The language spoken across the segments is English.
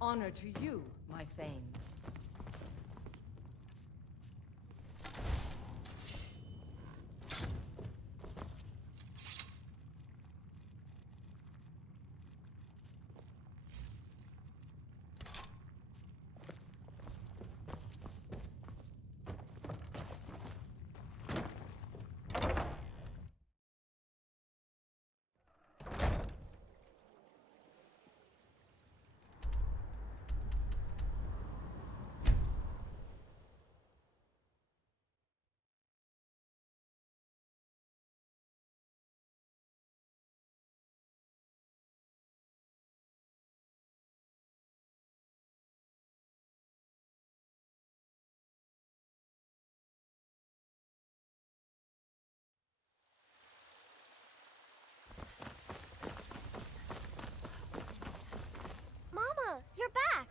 Honor to you, my Thane. Mama, you're back!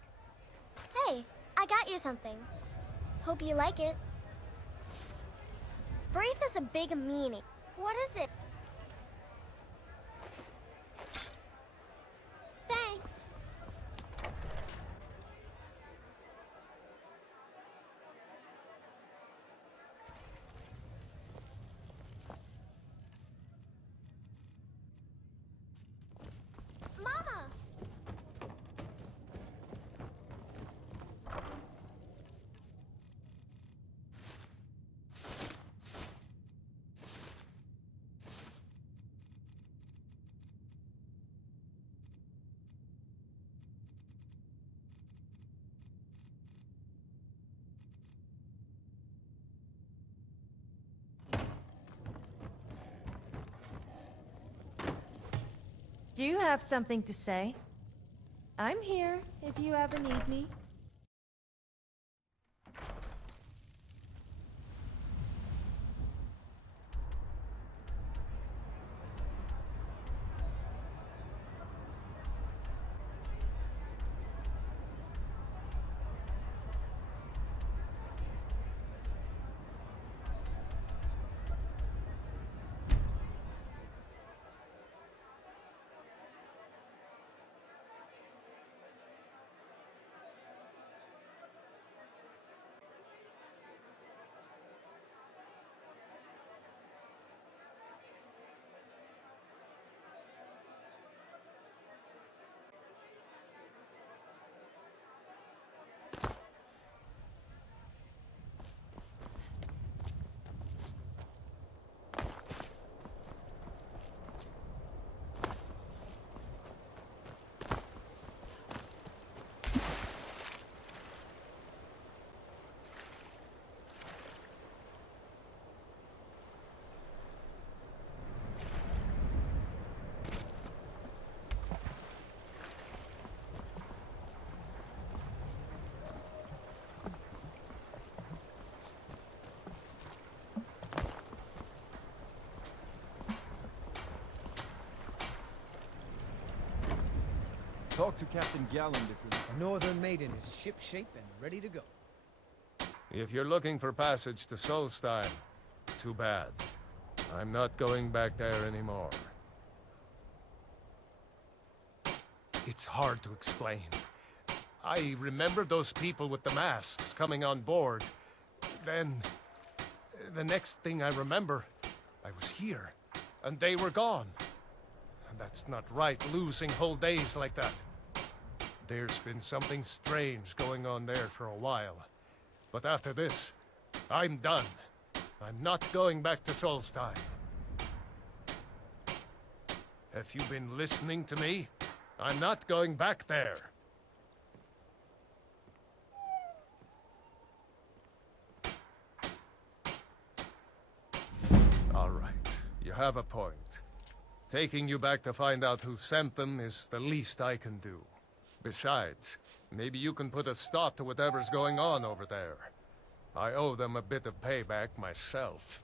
Hey, I got you something. Hope you like it. Breathe is a big meaning. What is it? Thanks. Mama! Do you have something to say? I'm here if you ever need me. Talk to Captain Galland if you... The Northern Maiden is shipshape and ready to go. If you're looking for passage to Solstheim, too bad. I'm not going back there anymore. It's hard to explain. I remember those people with the masks coming on board. Then, the next thing I remember, I was here, and they were gone. And that's not right, losing whole days like that. There's been something strange going on there for a while. But after this, I'm done. I'm not going back to Solstheim. Have you been listening to me? I'm not going back there. All right, you have a point. Taking you back to find out who sent them is the least I can do. Besides, maybe you can put a stop to whatever's going on over there. I owe them a bit of payback myself.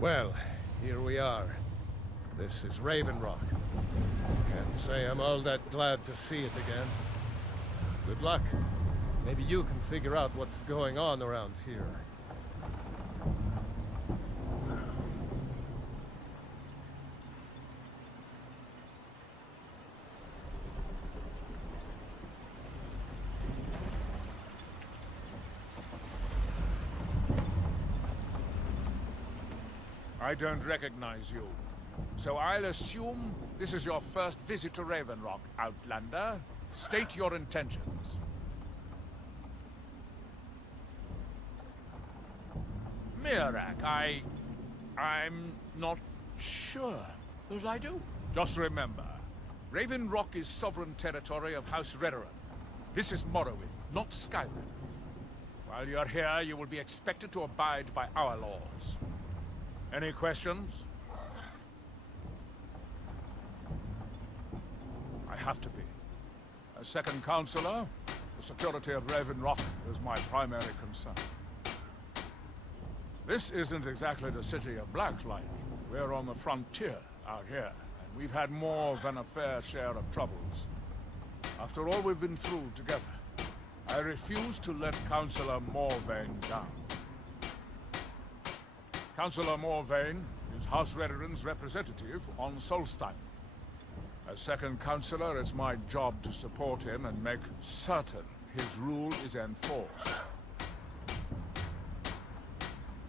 Well, here we are. This is Raven Rock. Can't say I'm all that glad to see it again. Good luck. Maybe you can figure out what's going on around here. I don't recognize you. So I'll assume this is your first visit to Raven Rock, Outlander. State your intentions. Miraak, I'm not sure that I do. Just remember, Raven Rock is sovereign territory of House Redoran. This is Morrowind, not Skyrim. While you're here, you will be expected to abide by our laws. Any questions? I have to be. As second counselor, the security of Raven Rock is my primary concern. This isn't exactly the city of Blacklight. We're on the frontier out here, and we've had more than a fair share of troubles. After all we've been through together, I refuse to let Councillor Morvain down. Councillor Morvain is House Redoran's representative on Solstheim. As second councillor, it's my job to support him and make certain his rule is enforced.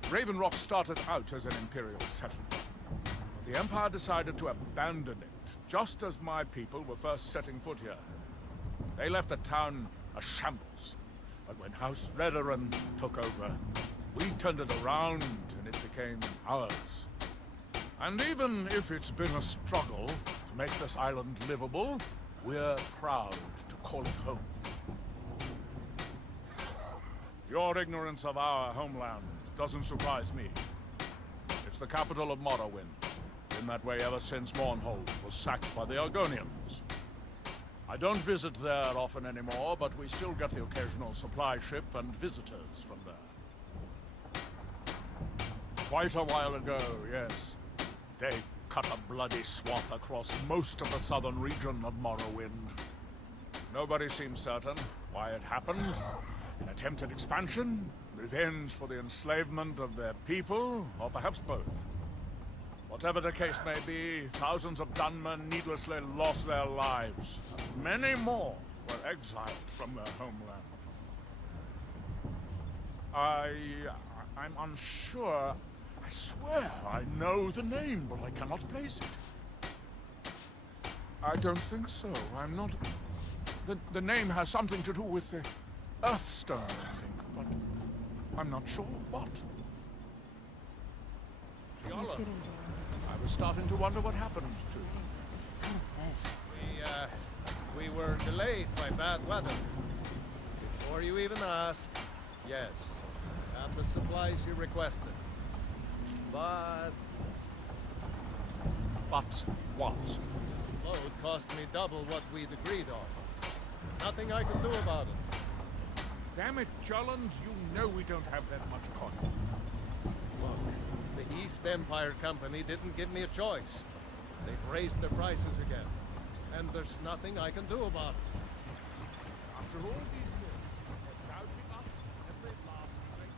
Raven Rock started out as an Imperial settlement. The Empire decided to abandon it, just as my people were first setting foot here. They left the town a shambles, but when House Redoran took over, we turned it around and it became ours. And even if it's been a struggle to make this island livable, we're proud to call it home. Your ignorance of our homeland doesn't surprise me. It's the capital of Morrowind. Been that way ever since Mournhold was sacked by the Argonians. I don't visit there often anymore, but we still get the occasional supply ship and visitors from there. Quite a while ago, yes. They cut a bloody swath across most of the southern region of Morrowind. Nobody seems certain why it happened. An attempted expansion, revenge for the enslavement of their people, or perhaps both. Whatever the case may be, thousands of Dunmer needlessly lost their lives. Many more were exiled from their homeland. I'm unsure. I swear I know the name, but I cannot place it. I don't think so. I'm not... The name has something to do with the Earthstone, I think, but I'm not sure what. Let's get indoors. I was starting to wonder what happened to you. Just kind of this. We were delayed by bad weather. Before you even ask, yes, I have the supplies you requested. But What? this load cost me double what we'd agreed on. Nothing I can do about it. Damn it, Jolland, you know we don't have that much coin. Look, the East Empire Company didn't give me a choice. They've raised their prices again. And there's nothing I can do about it. After all these years, they're gouging us every last thing.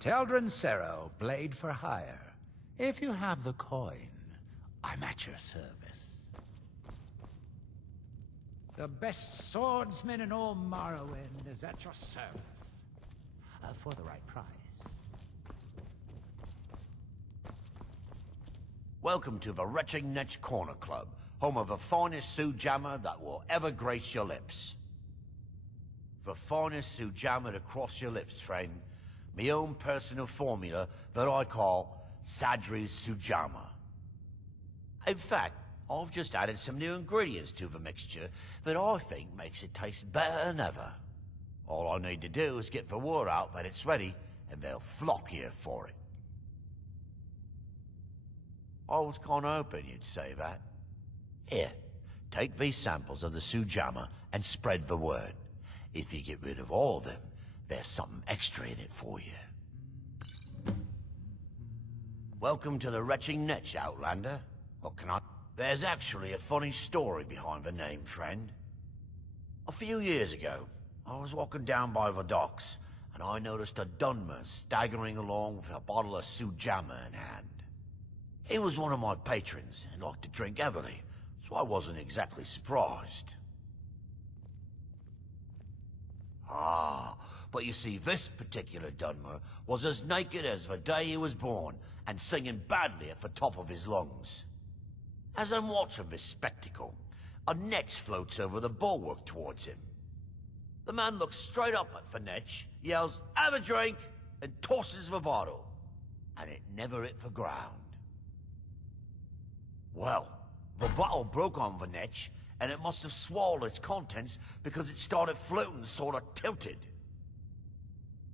Teldrin Serro, blade for hire. If you have the coin, I'm at your service. The best swordsman in all Morrowind is at your service. For the right price. Welcome to the Retching Netch Corner Club, home of the finest Sujammer that will ever grace your lips. The finest Sujammer to cross your lips, friend. My own personal formula that I call Sadri's Sujama. In fact, I've just added some new ingredients to the mixture that I think makes it taste better than ever. All I need to do is get the word out that it's ready, and they'll flock here for it. I was kinda hoping you'd say that. Here, take these samples of the Sujama and spread the word. If you get rid of all of them, there's something extra in it for you. Welcome to the Retching Niche, Outlander. What can I... There's actually a funny story behind the name, friend. A few years ago, I was walking down by the docks, and I noticed a Dunmer staggering along with a bottle of Sujama in hand. He was one of my patrons and liked to drink heavily, so I wasn't exactly surprised. Ah, but you see, this particular Dunmer was as naked as the day he was born, and singing badly at the top of his lungs. As I'm watching this spectacle, a netch floats over the bulwark towards him. The man looks straight up at the netch, yells, "Have a drink," and tosses the bottle. And it never hit the ground. Well, the bottle broke on the netch, and it must have swallowed its contents because it started floating sort of tilted.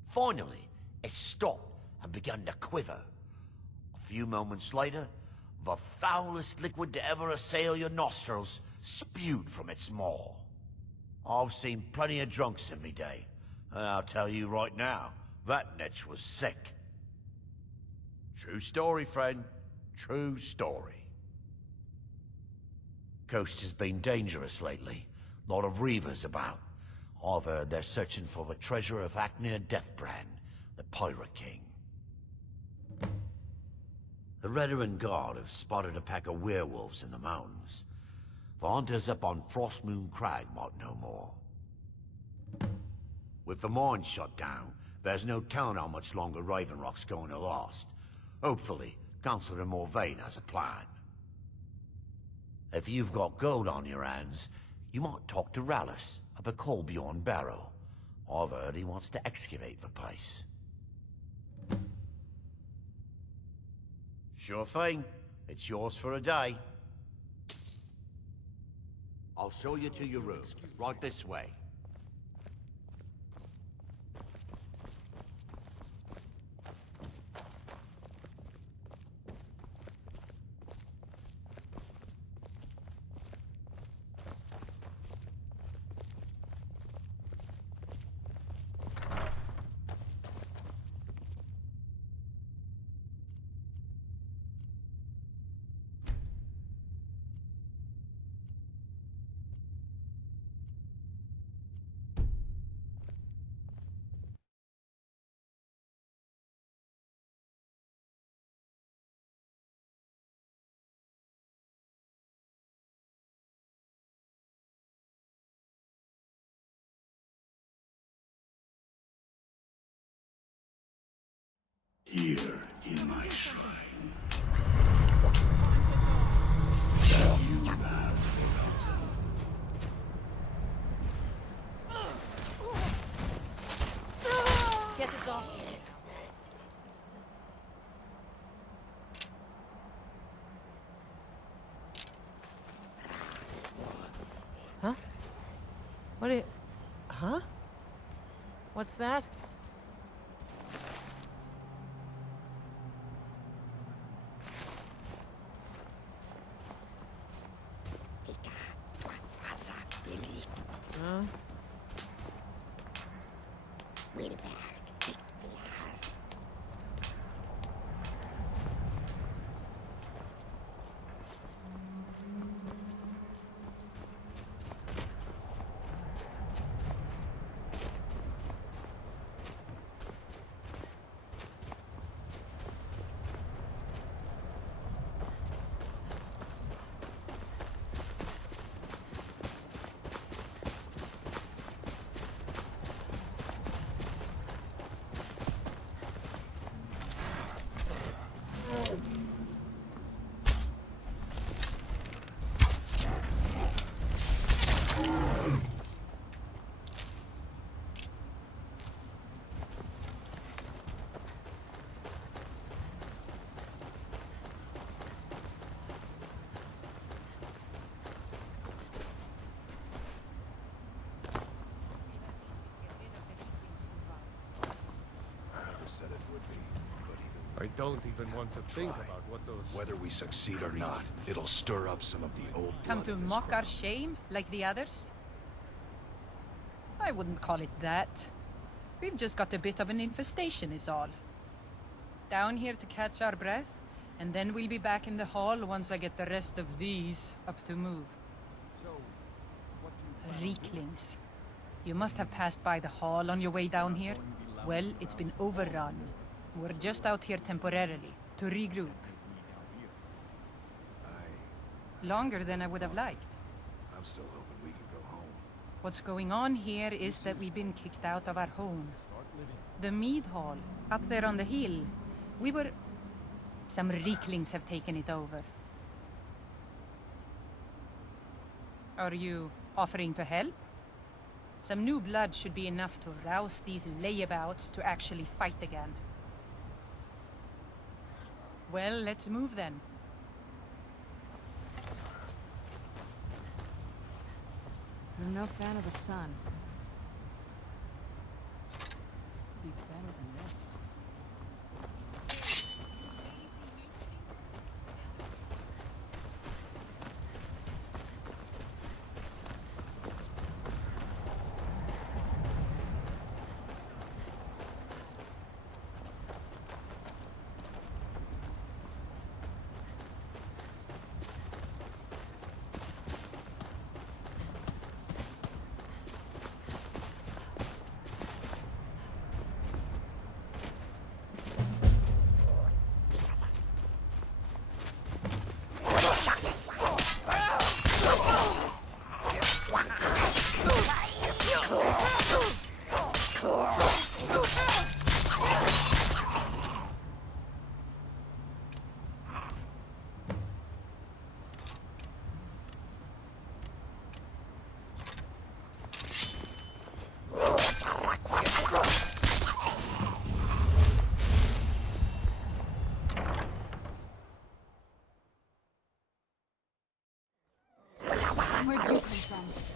Finally, it stopped and began to quiver. A few moments later, the foulest liquid to ever assail your nostrils spewed from its maw. I've seen plenty of drunks in me day, and I'll tell you right now, that netch was sick. True story, friend. True story. Coast has been dangerous lately. Lot of reavers about. I've heard they're searching for the treasure of Acnir Deathbrand, the Pirate King. The Redoran Guard have spotted a pack of werewolves in the mountains. The hunters up on Frostmoon Crag might know more. With the mine shut down, there's no telling how much longer Raven Rock's going to last. Hopefully, Councillor Morvain has a plan. If you've got gold on your hands, you might talk to Rallis up at Colbjorn Barrow. I've heard he wants to excavate the place. Sure thing. It's yours for a day. I'll show you to your room. Right this way. Here in my shrine, you have forgotten. Guess it's off. Huh? What are you... Huh? What's that? Huh? I don't even want to think about what those... Whether we succeed or not, it'll stir up some of the old Come blood to in this mock our crowd. shame, like the others? I wouldn't call it that. We've just got a bit of an infestation is all. Down here to catch our breath, and then we'll be back in the hall once I get the rest of these up to move. So, what do you plan on doing? Reeklings. You must have passed by the hall on your way down here. Well, it's been overrun. We're just out here temporarily, to regroup. Longer than I would have liked. I'm still hoping we can go home. What's going on here is that we've been kicked out of our home. The mead hall, up there on the hill. Some Reeklings have taken it over. Are you offering to help? Some new blood should be enough to rouse these layabouts to actually fight again. Well, let's move then. I'm no fan of the sun. Be better than this. Where'd you come from?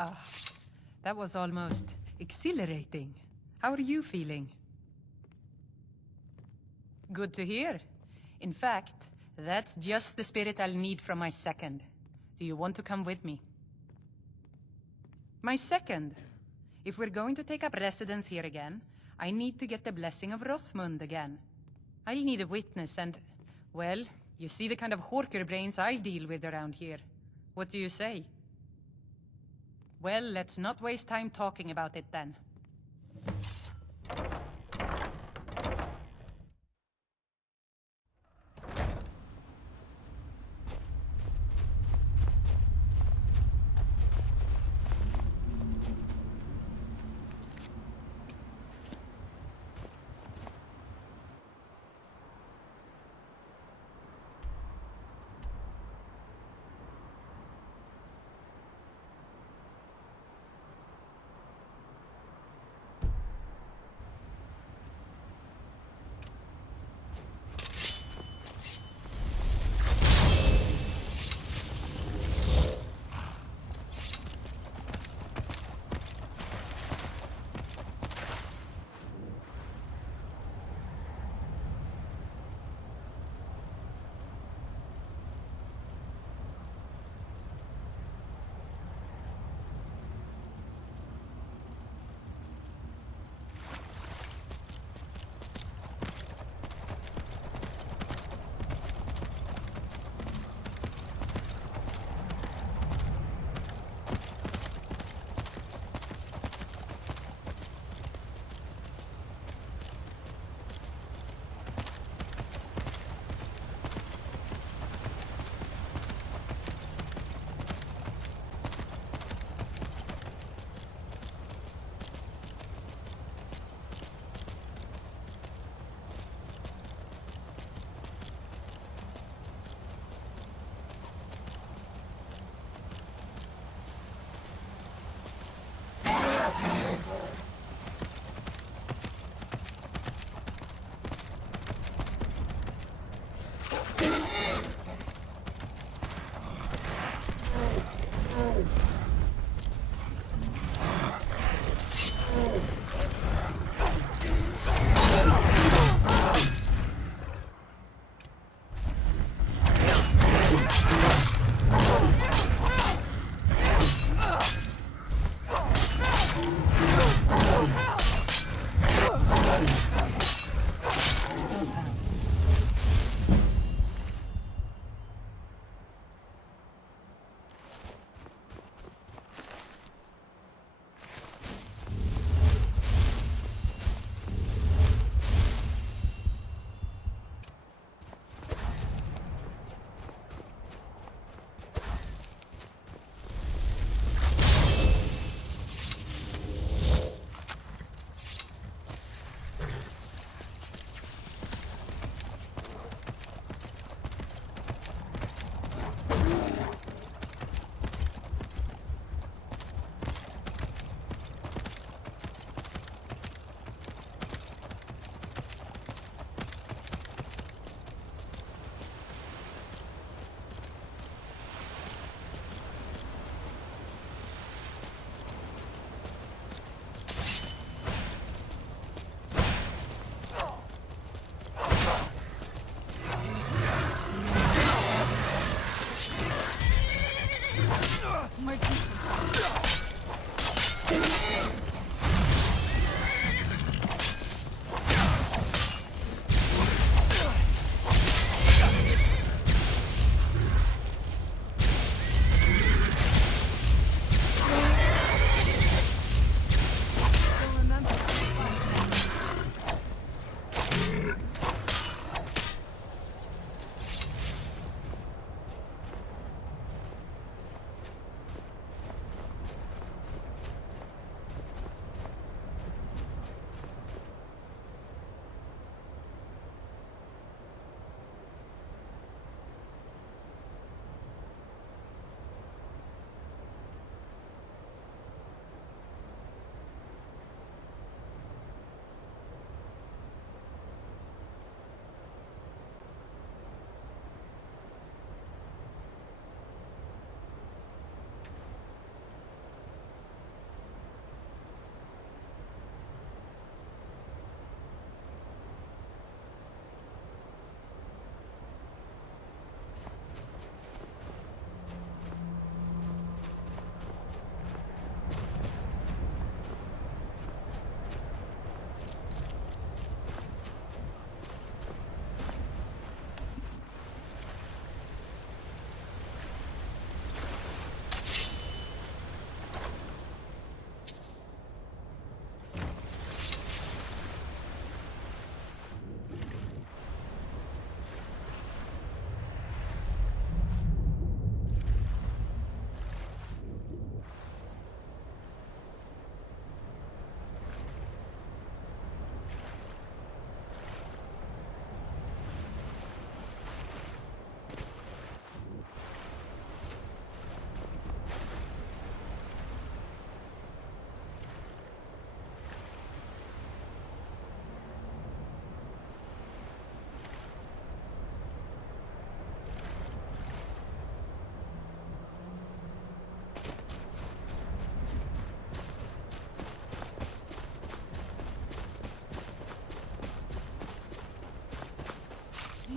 Ah, that was almost exhilarating. How are you feeling? Good to hear. In fact, that's just the spirit I'll need from my second. Do you want to come with me? My second. If we're going to take up residence here again, I need to get the blessing of Rothmund again. I'll need a witness and, well, you see the kind of horker brains I deal with around here. What do you say? Well, let's not waste time talking about it then.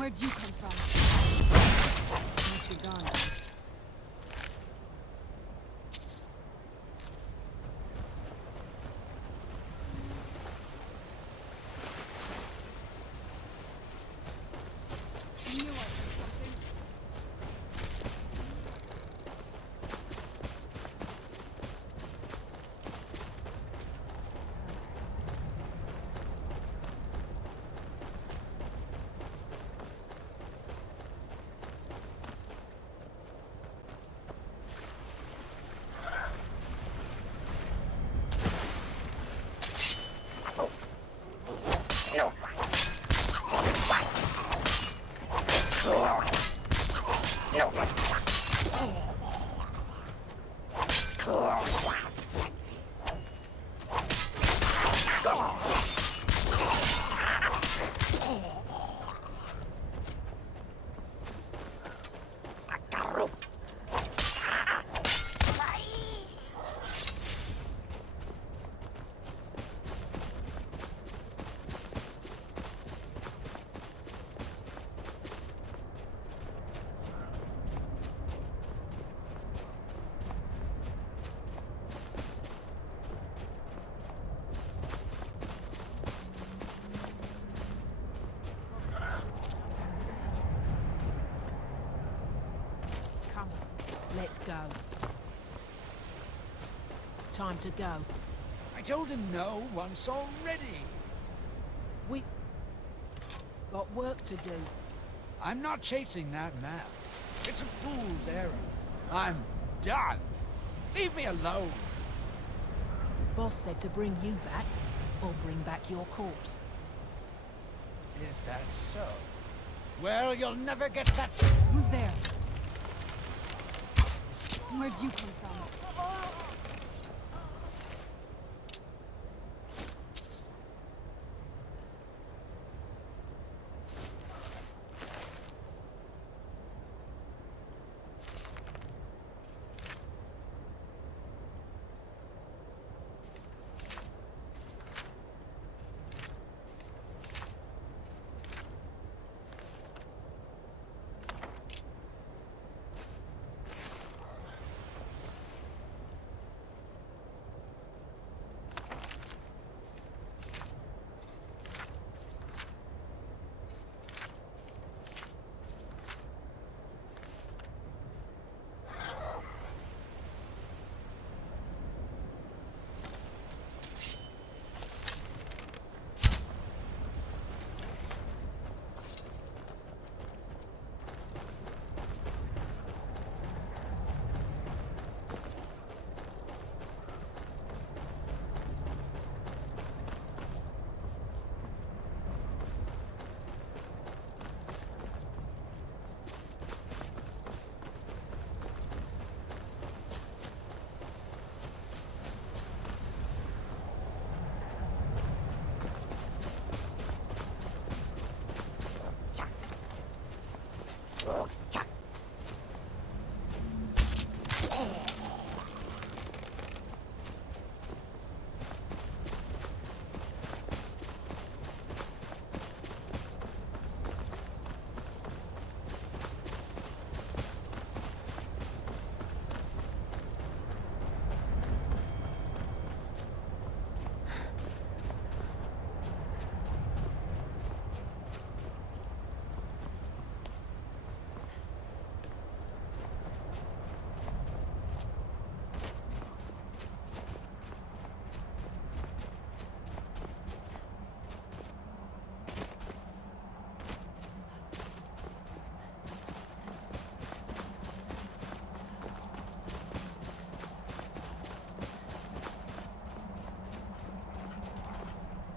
Where'd you come from? Must be gone now. I knew I heard something. Come, let's go. Time to go. I told him no once already. We got work to do. I'm not chasing that man. It's a fool's errand. I'm done. Leave me alone. Boss said to bring you back, or bring back your corpse. Is that so? Well, you'll never get that. Who's there? Where'd you come from?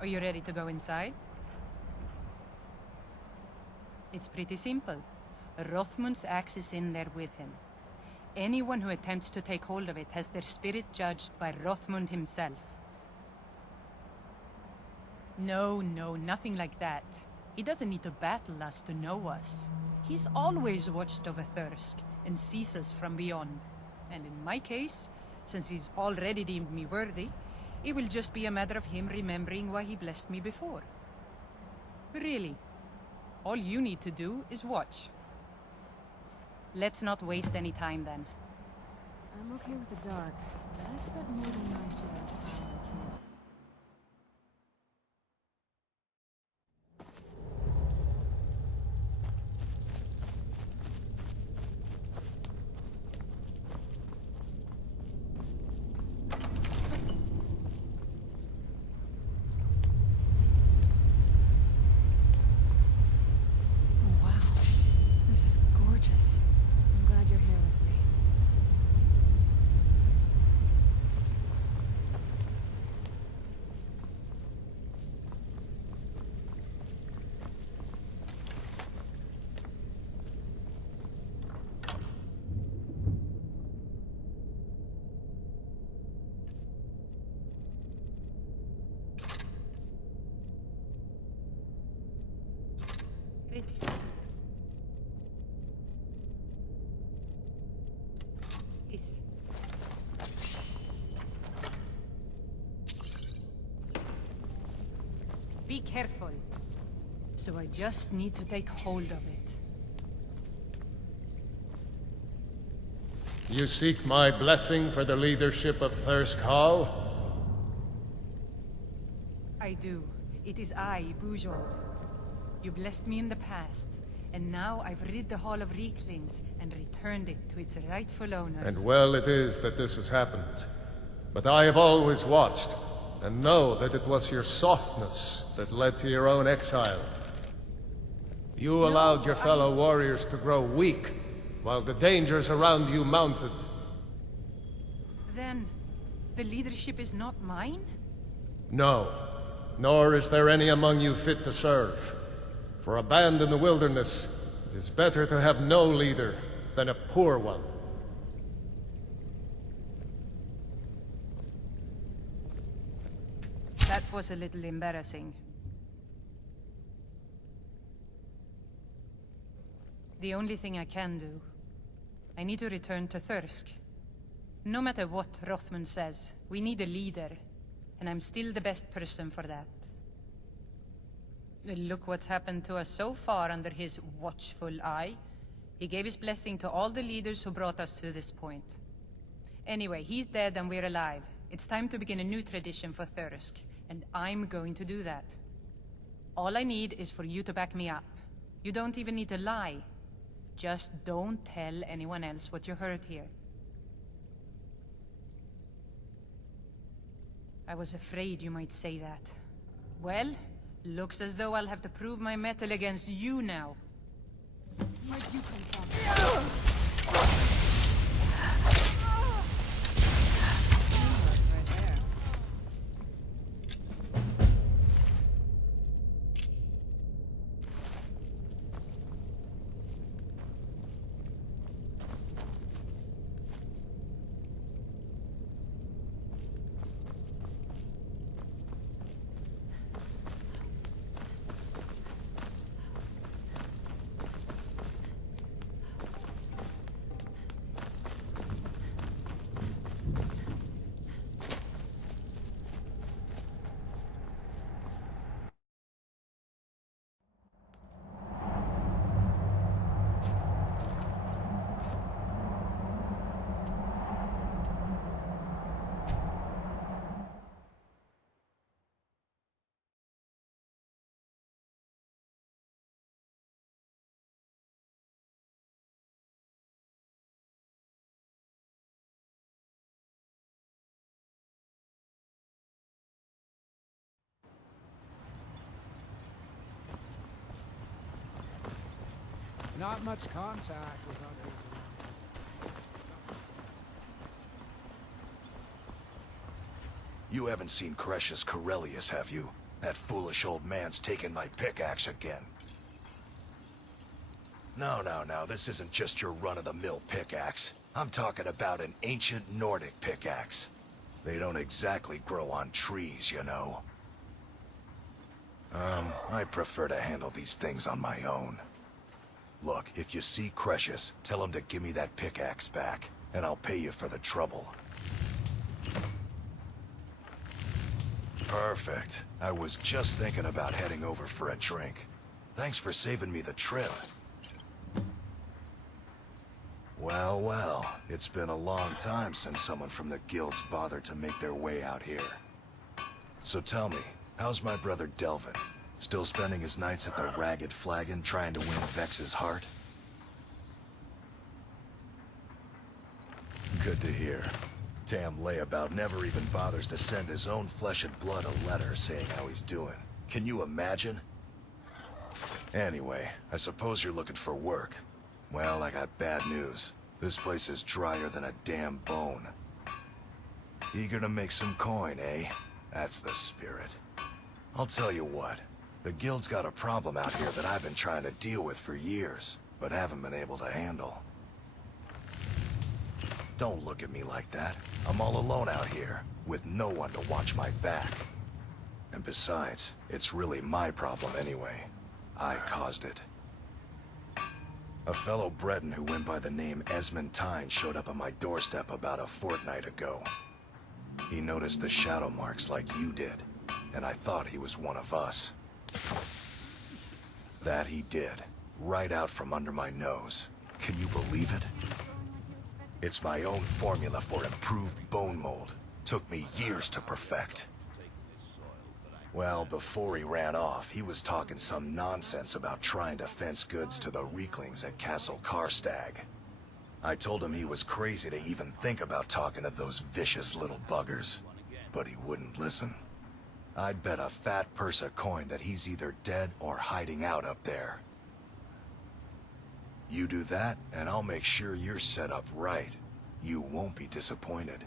Are you ready to go inside? It's pretty simple. Rothmund's axe is in there with him. Anyone who attempts to take hold of it has their spirit judged by Rothmund himself. No, nothing like that. He doesn't need to battle us to know us. He's always watched over Thirsk and sees us from beyond. And in my case, since he's already deemed me worthy, it will just be a matter of him remembering why he blessed me before. Really, All you need to do is watch. Let's not waste any time then. I'm okay with the dark, but I've spent more than my share of time in caves. Oh, wow. This is gorgeous. I'm glad you're here with me. Peace. Be careful. So I just need to take hold of it. You seek my blessing for the leadership of Thirsk Hall? I do. It is I, Bujold. You blessed me in the past, and now I've rid the Hall of Reeklings and returned it to its rightful owners. And well it is that this has happened. But I have always watched, and know that it was your softness that led to your own exile. You allowed your fellow warriors to grow weak, while the dangers around you mounted. Then, the leadership is not mine? No, nor is there any among you fit to serve. For a band in the wilderness, it is better to have no leader than a poor one. That was a little embarrassing. The only thing I can do, I need to return to Thirsk. No matter what Rothmund says, we need a leader, and I'm still the best person for that. Look what's happened to us so far under his watchful eye. He gave his blessing to all the leaders who brought us to this point. Anyway, he's dead and we're alive. It's time to begin a new tradition for Thirsk, and I'm going to do that. All I need is for you to back me up. You don't even need to lie. Just don't tell anyone else what you heard here. I was afraid you might say that. Well, looks as though I'll have to prove my mettle against you now. Where'd you come from? Right there. Not much contact with others around. You haven't seen Cretius Corellius, have you? That foolish old man's taken my pickaxe again. No, this isn't just your run-of-the-mill pickaxe. I'm talking about an ancient Nordic pickaxe. They don't exactly grow on trees, you know. I prefer to handle these things on my own. Look, if you see Cretius, tell him to give me that pickaxe back, and I'll pay you for the trouble. Perfect. I was just thinking about heading over for a drink. Thanks for saving me the trip. Well, well, it's been a long time since someone from the guilds bothered to make their way out here. So tell me, how's my brother Delvin? Still spending his nights at the Ragged Flagon trying to win Vex's heart? Good to hear. Damn layabout never even bothers to send his own flesh and blood a letter saying how he's doing. Can you imagine? Anyway, I suppose you're looking for work. Well, I got bad news. This place is drier than a damn bone. Eager to make some coin, eh? That's the spirit. I'll tell you what. The guild's got a problem out here that I've been trying to deal with for years, but haven't been able to handle. Don't look at me like that. I'm all alone out here, with no one to watch my back. And besides, it's really my problem anyway. I caused it. A fellow Breton who went by the name Esmond Tyne showed up on my doorstep about a fortnight ago. He noticed the shadow marks like you did, and I thought he was one of us. That he did, right out from under my nose. Can you believe it? It's my own formula for improved bone mold. Took me years to perfect. Well, before he ran off, he was talking some nonsense about trying to fence goods to the Reeklings at Castle Karstag. I told him he was crazy to even think about talking to those vicious little buggers, but he wouldn't listen. I'd bet a fat purse of coin that he's either dead or hiding out up there. You do that, and I'll make sure you're set up right. You won't be disappointed.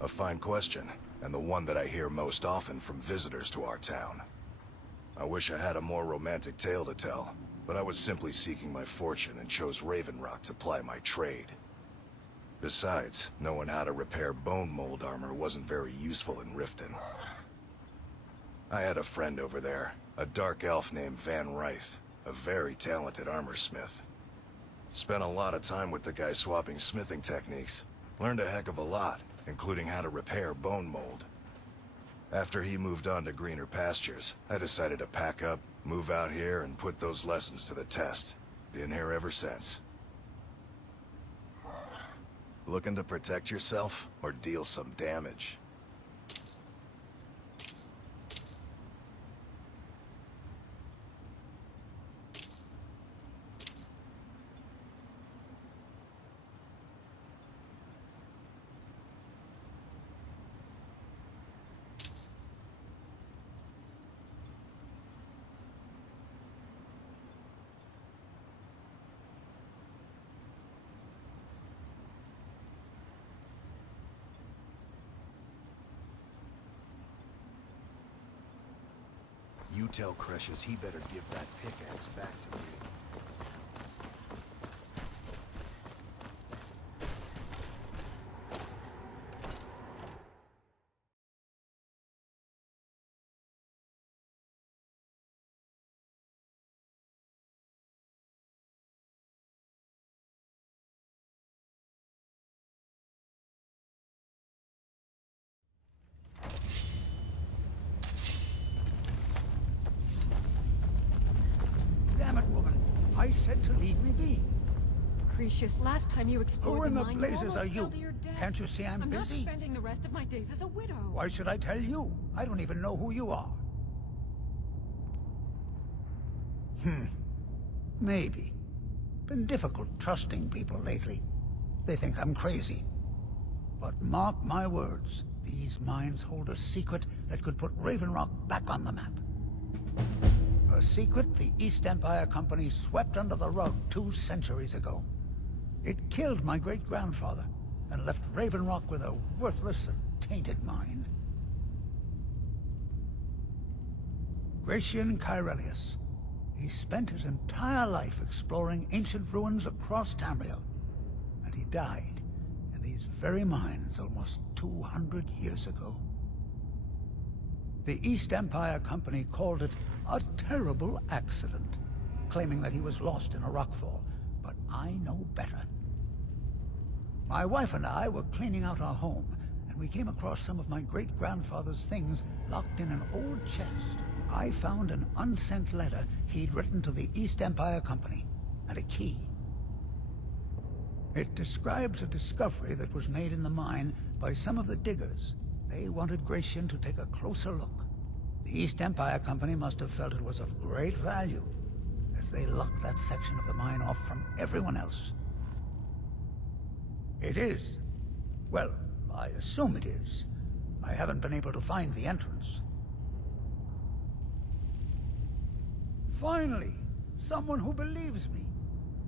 A fine question, and the one that I hear most often from visitors to our town. I wish I had a more romantic tale to tell, but I was simply seeking my fortune and chose Raven Rock to ply my trade. Besides, knowing how to repair bone mold armor wasn't very useful in Riften. I had a friend over there, a dark elf named Van Ryth, a very talented armorsmith. Spent a lot of time with the guy swapping smithing techniques. Learned a heck of a lot, including how to repair bone mold. After he moved on to greener pastures, I decided to pack up, move out here, and put those lessons to the test. Been here ever since. Looking to protect yourself, or deal some damage? You tell Cresius he better give that pickaxe back to me. Damn it, woman. I said to leave me be. Cresius, last time you explored Who in the mine, blazes almost are you? fell to your death. Can't you see I'm not busy? spending the rest of my days as a widow. Why should I tell you? I don't even know who you are. Maybe. Been difficult trusting people lately. They think I'm crazy. But mark my words, these mines hold a secret that could put Raven Rock back on the map. A secret the East Empire Company swept under the rug 2 centuries ago. It killed my great-grandfather and left Raven Rock with a worthless and tainted mine. Gratian Kyrelius. He spent his entire life exploring ancient ruins across Tamriel, and he died in these very mines almost 200 years ago. The East Empire Company called it a terrible accident, claiming that he was lost in a rockfall, but I know better. My wife and I were cleaning out our home, and we came across some of my great-grandfather's things locked in an old chest. I found an unsent letter he'd written to the East Empire Company, and a key. It describes a discovery that was made in the mine by some of the diggers. They wanted Gratian to take a closer look. The East Empire Company must have felt it was of great value, as they locked that section of the mine off from everyone else. It is. Well, I assume it is. I haven't been able to find the entrance. Finally, someone who believes me.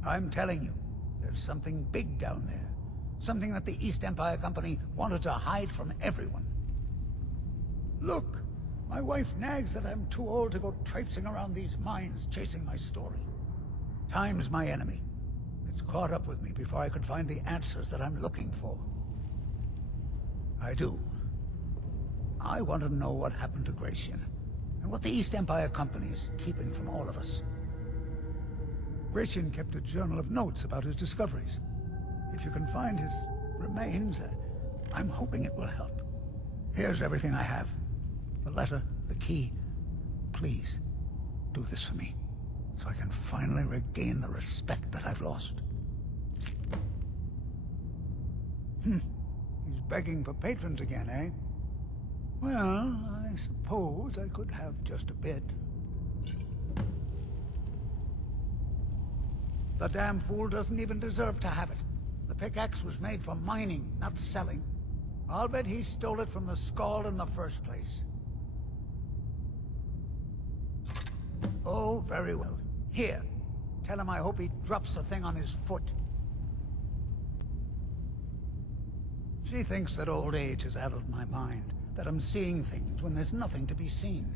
I'm telling you, there's something big down there. Something that the East Empire Company wanted to hide from everyone. Look, my wife nags that I'm too old to go traipsing around these mines chasing my story. Time's my enemy. It's caught up with me before I could find the answers that I'm looking for. I do. I want to know what happened to Gratian, and what the East Empire Company's keeping from all of us. Gratian kept a journal of notes about his discoveries. If you can find his remains, I'm hoping it will help. Here's everything I have. The letter, the key. Please, do this for me, so I can finally regain the respect that I've lost. He's begging for patrons again, eh? Well, I suppose I could have just a bit. The damn fool doesn't even deserve to have it. The pickaxe was made for mining, not selling. I'll bet he stole it from the Skald in the first place. Oh, very well. Here. Tell him I hope he drops the thing on his foot. She thinks that old age has addled my mind, that I'm seeing things when there's nothing to be seen.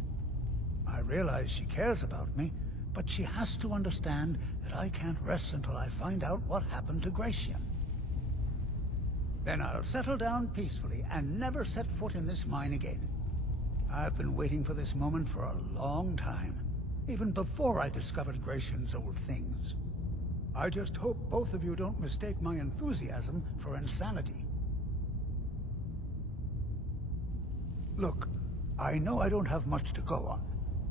I realize she cares about me, but she has to understand that I can't rest until I find out what happened to Gratian. Then I'll settle down peacefully and never set foot in this mine again. I've been waiting for this moment for a long time, even before I discovered Gratian's old things. I just hope both of you don't mistake my enthusiasm for insanity. Look, I know I don't have much to go on.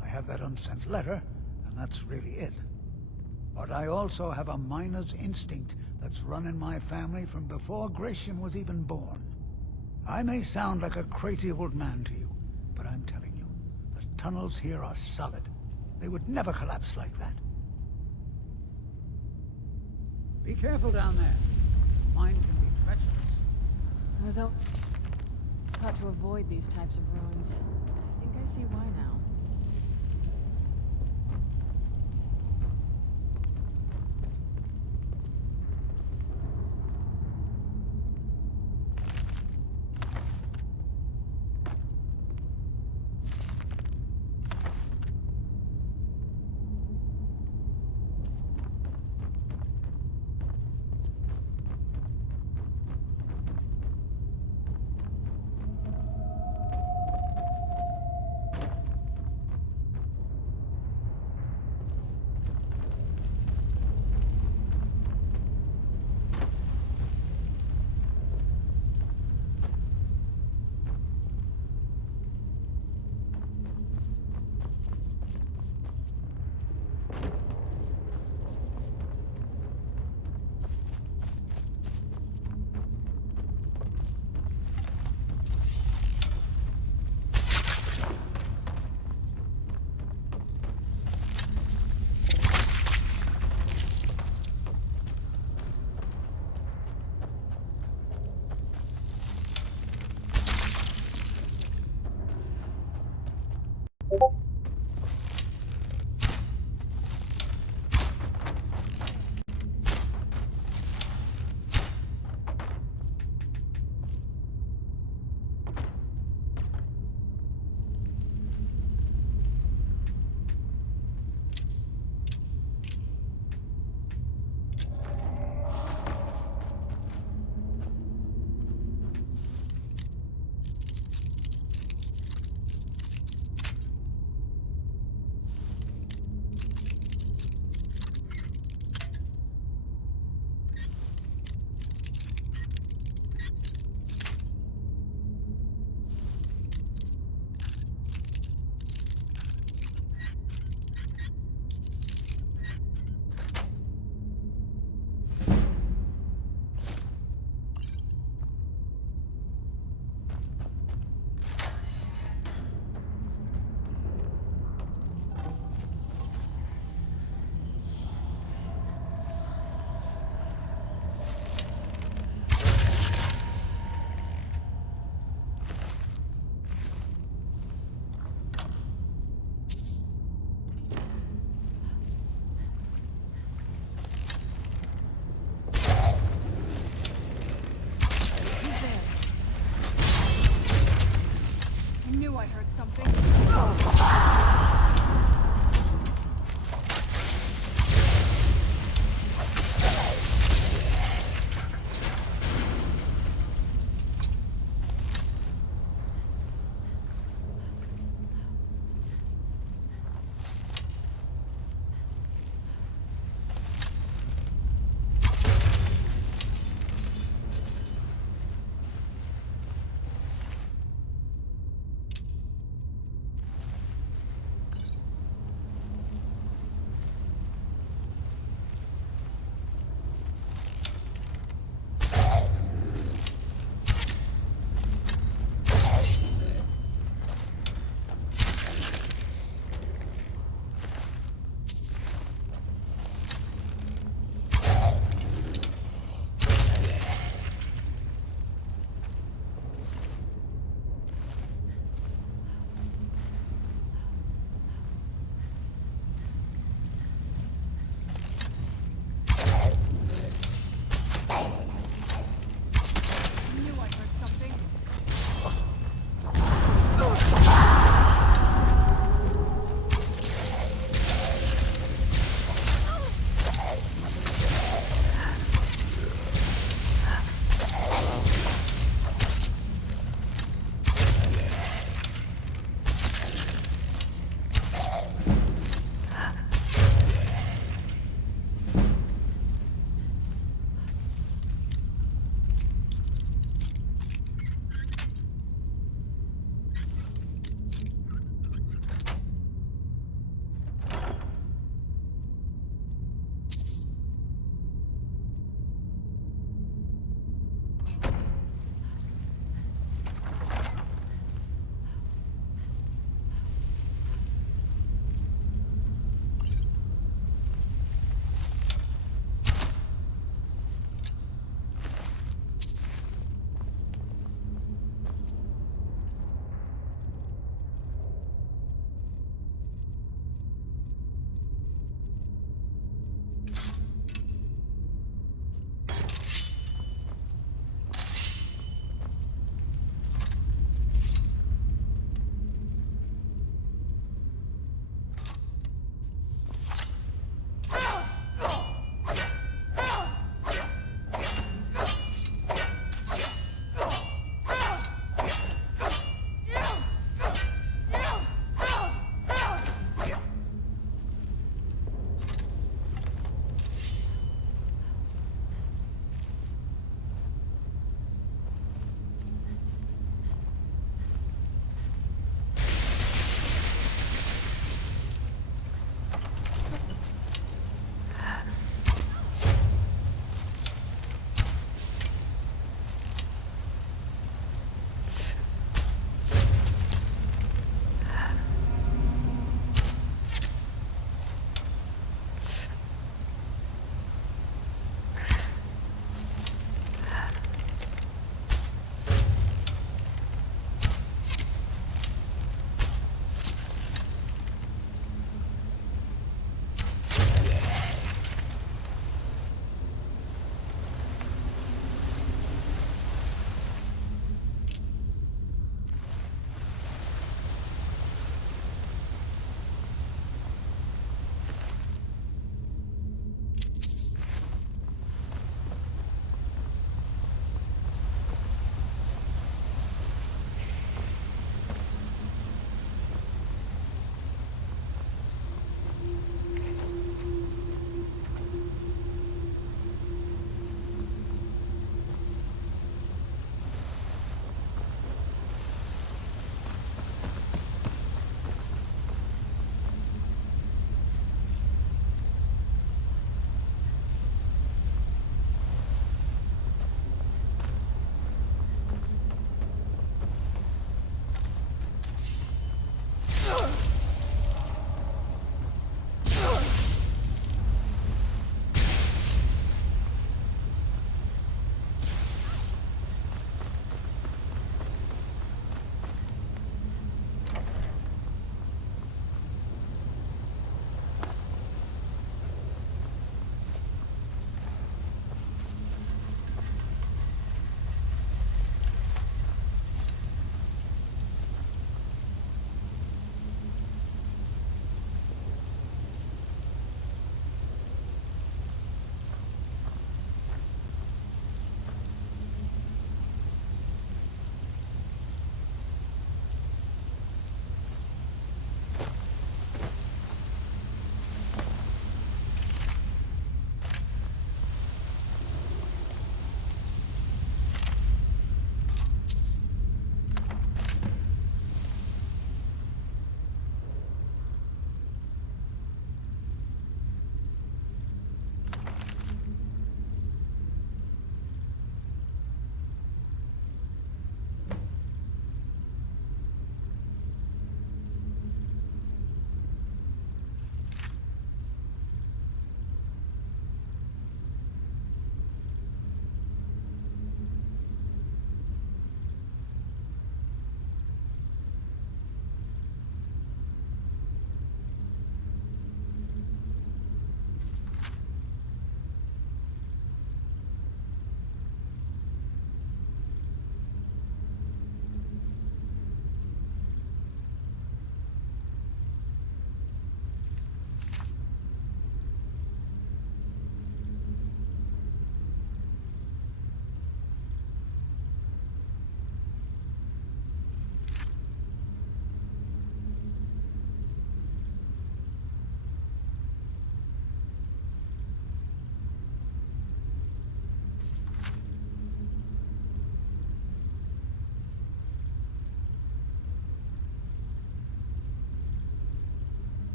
I have that unsent letter, and that's really it. But I also have a miner's instinct that's run in my family from before Gratian was even born. I may sound like a crazy old man to you, but I'm telling you, the tunnels here are solid. They would never collapse like that. Be careful down there. Mine can be treacherous. I was taught to avoid these types of ruins. I think I see why now.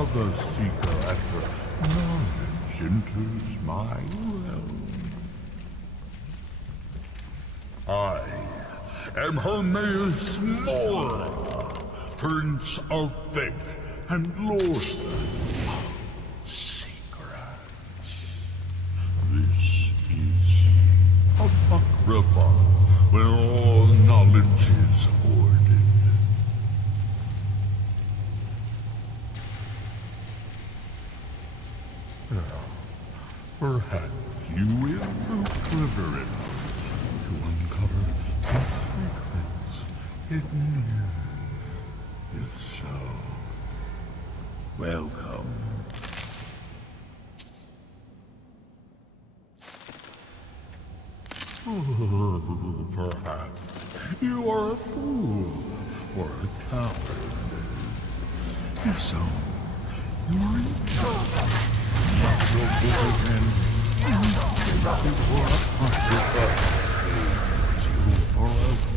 another seeker after knowledge enters my realm. I am Hermaeus Mora, Prince of Faith and Lord of Secrets. This is Apocrypha, where all knowledge is hoarded. Perhaps you will prove clever enough to uncover the secrets hidden here. If so, welcome. Perhaps you are a fool or a coward. If so, you are in trouble. Not your book again. Before Apocrypha aids you forever.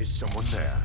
Is someone there?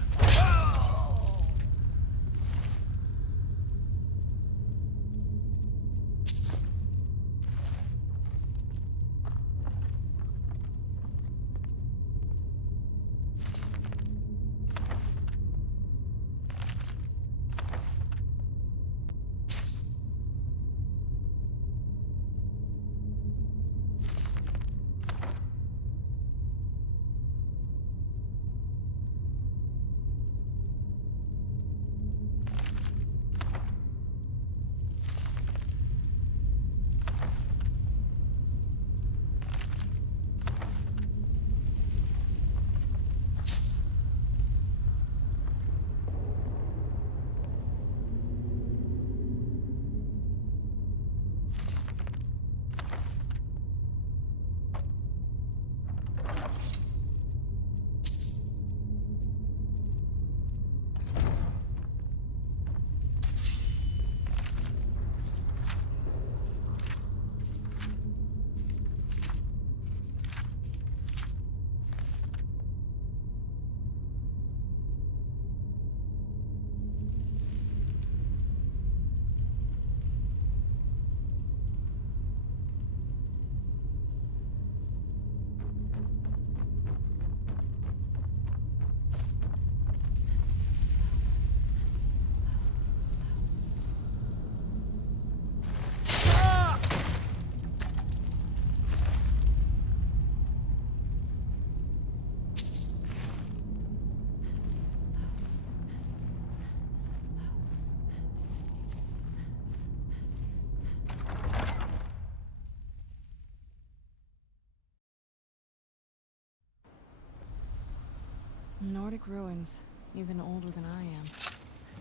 Nordic ruins, even older than I am.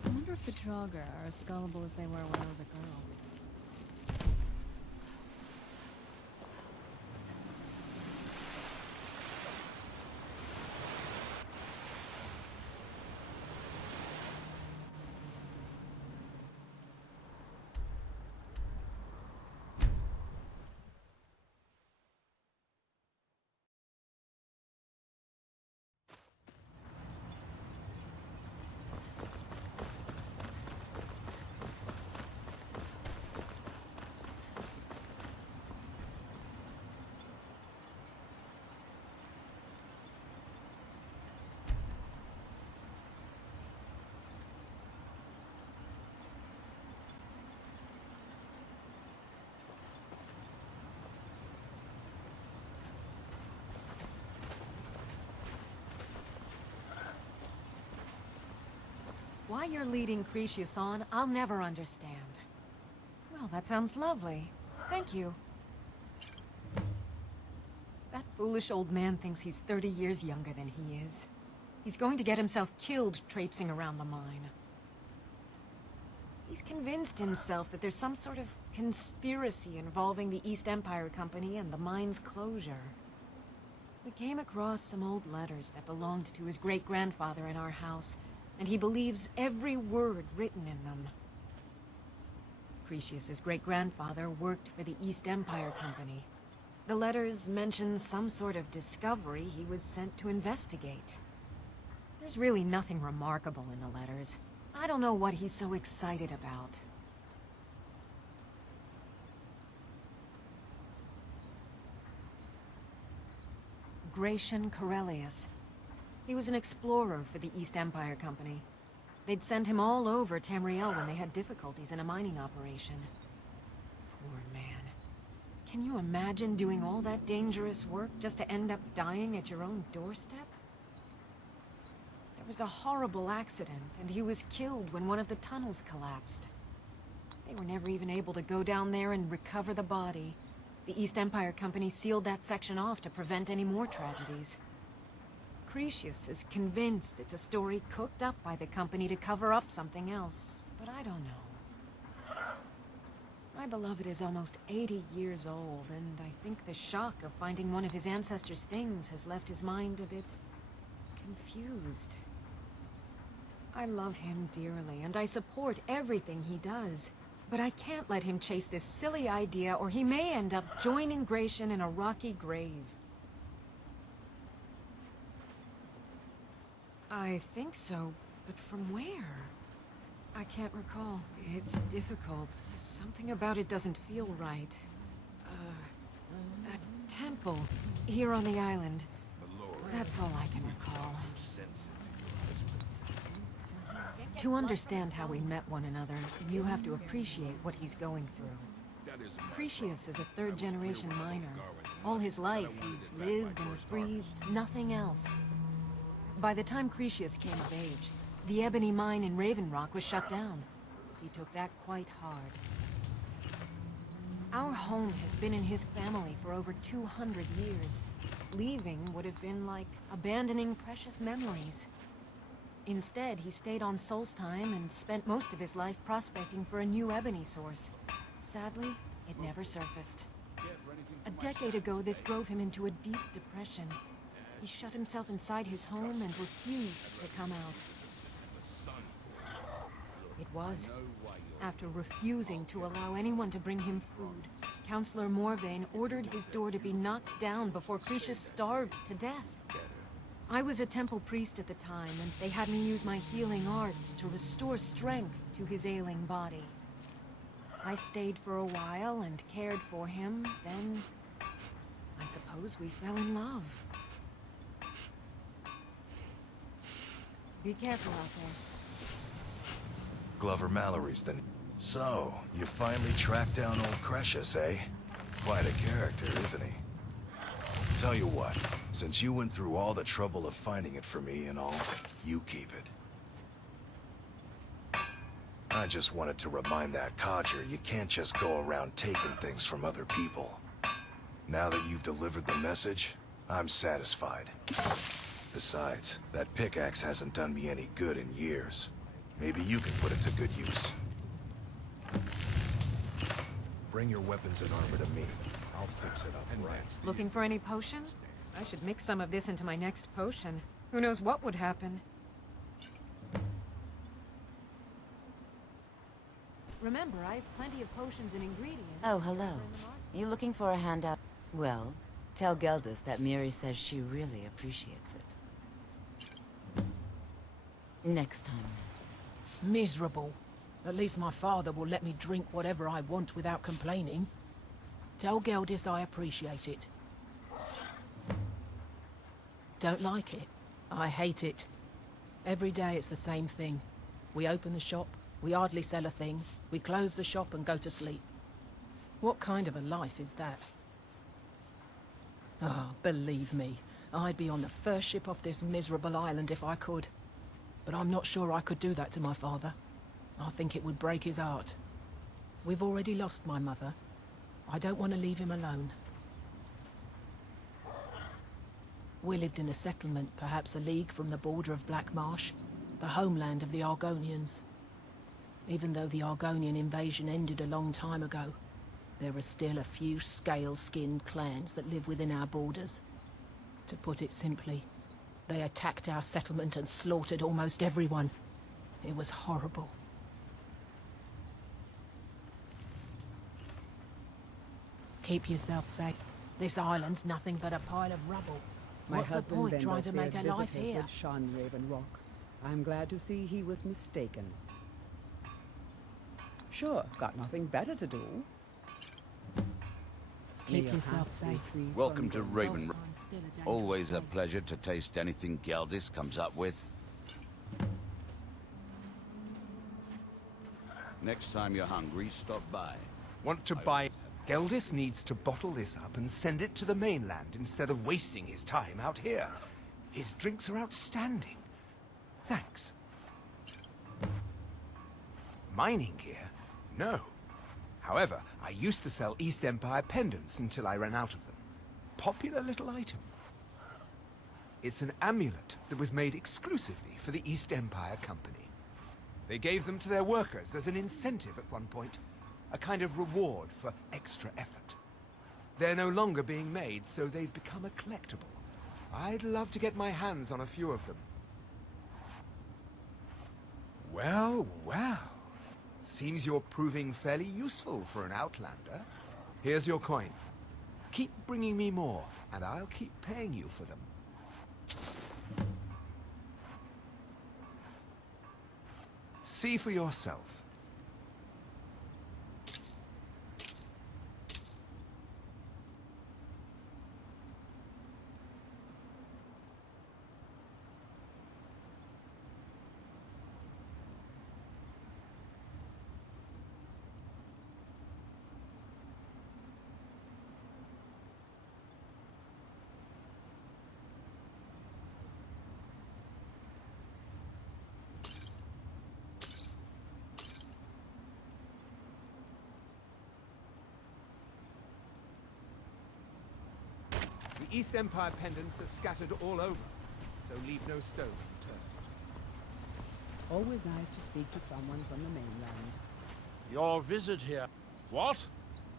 I wonder if the Draugr are as gullible as they were when I was a girl. Why you're leading Cretius on, I'll never understand. Well, that sounds lovely. Thank you. That foolish old man thinks he's 30 years younger than he is. He's going to get himself killed traipsing around the mine. He's convinced himself that there's some sort of conspiracy involving the East Empire Company and the mine's closure. We came across some old letters that belonged to his great-grandfather in our house, and he believes every word written in them. Cretius's great-grandfather worked for the East Empire Company. The letters mention some sort of discovery he was sent to investigate. There's really nothing remarkable in the letters. I don't know what he's so excited about. Gratian Corellius. He was an explorer for the East Empire Company. They'd send him all over Tamriel when they had difficulties in a mining operation. Poor man. Can you imagine doing all that dangerous work just to end up dying at your own doorstep? There was a horrible accident, and he was killed when one of the tunnels collapsed. They were never even able to go down there and recover the body. The East Empire Company sealed that section off to prevent any more tragedies. Cretius is convinced it's a story cooked up by the company to cover up something else, but I don't know. My beloved is almost 80 years old, and I think the shock of finding one of his ancestors' things has left his mind a bit confused. I love him dearly, and I support everything he does, but I can't let him chase this silly idea, or he may end up joining Gratian in a rocky grave. I think so, but from where? I can't recall. It's difficult. Something about it doesn't feel right. A temple here on the island. That's all I can recall. To understand how we met one another, you have to appreciate what he's going through. Cretius is a third-generation miner. All his life, he's lived and breathed nothing else. By the time Cretius came of age, the ebony mine in Raven Rock was shut down. He took that quite hard. Our home has been in his family for over 200 years. Leaving would have been like abandoning precious memories. Instead, he stayed on Solstheim and spent most of his life prospecting for a new ebony source. Sadly, it never surfaced. A decade ago, this drove him into a deep depression. He shut himself inside his home and refused to come out. It was after refusing to allow anyone to bring him food, Councillor Morvain ordered his door to be knocked down before Cretius starved to death. I was a temple priest at the time, and they had me use my healing arts to restore strength to his ailing body. I stayed for a while and cared for him, then I suppose we fell in love. Be careful out there. Glover Mallory's the... So, you finally tracked down old Cretius, eh? Quite a character, isn't he? Tell you what, since you went through all the trouble of finding it for me and all, you keep it. I just wanted to remind that codger you can't just go around taking things from other people. Now that you've delivered the message, I'm satisfied. Besides, that pickaxe hasn't done me any good in years. Maybe you can put it to good use. Bring your weapons and armor to me. I'll fix it up right. Looking for any potion? I should mix some of this into my next potion. Who knows what would happen? Remember, I have plenty of potions and ingredients. Oh, hello. You looking for a handout? Well, tell Geldis that Miri says she really appreciates it. Next time. Miserable. At least my father will let me drink whatever I want without complaining. Tell Geldis I appreciate it. Don't like it. I hate it. Every day it's the same thing. We open the shop, we hardly sell a thing, we close the shop and go to sleep. What kind of a life is that? Ah, believe me, I'd be on the first ship off this miserable island if I could. But I'm not sure I could do that to my father. I think it would break his heart. We've already lost my mother. I don't want to leave him alone. We lived in a settlement, perhaps a league from the border of Black Marsh, the homeland of the Argonians. Even though the Argonian invasion ended a long time ago, there are still a few scale-skinned clans that live within our borders. To put it simply, they attacked our settlement and slaughtered almost everyone. It was horrible. Keep yourself safe. This island's nothing but a pile of rubble. My What's the husband point Vendor trying to make feared a life visitors here? would shun Raven Rock. I'm glad to see he was mistaken. Sure, got nothing better to do. Keep yourself safe. Welcome to Raven Rock. Always a pleasure to taste anything Geldis comes up with. Next time you're hungry, stop by. Want to buy... Geldis needs to bottle this up and send it to the mainland instead of wasting his time out here. His drinks are outstanding. Thanks. Mining gear? No. However, I used to sell East Empire pendants until I ran out of them. Popular little item. It's an amulet that was made exclusively for the East Empire Company. They gave them to their workers as an incentive at one point. A kind of reward for extra effort. They're no longer being made, so they've become a collectible. I'd love to get my hands on a few of them. Well, well. Seems you're proving fairly useful for an outlander. Here's your coin. Keep bringing me more, and I'll keep paying you for them. See for yourself. The East Empire pendants are scattered all over, so leave no stone unturned. Always nice to speak to someone from the mainland. Your visit here... What?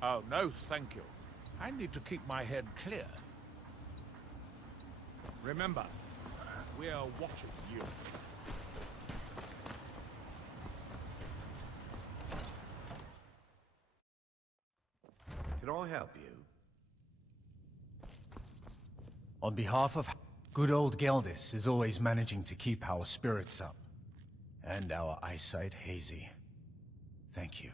Oh, no, thank you. I need to keep my head clear. Remember, we're watching you. Can I help you? On behalf of... Good old Geldis is always managing to keep our spirits up. And our eyesight hazy. Thank you.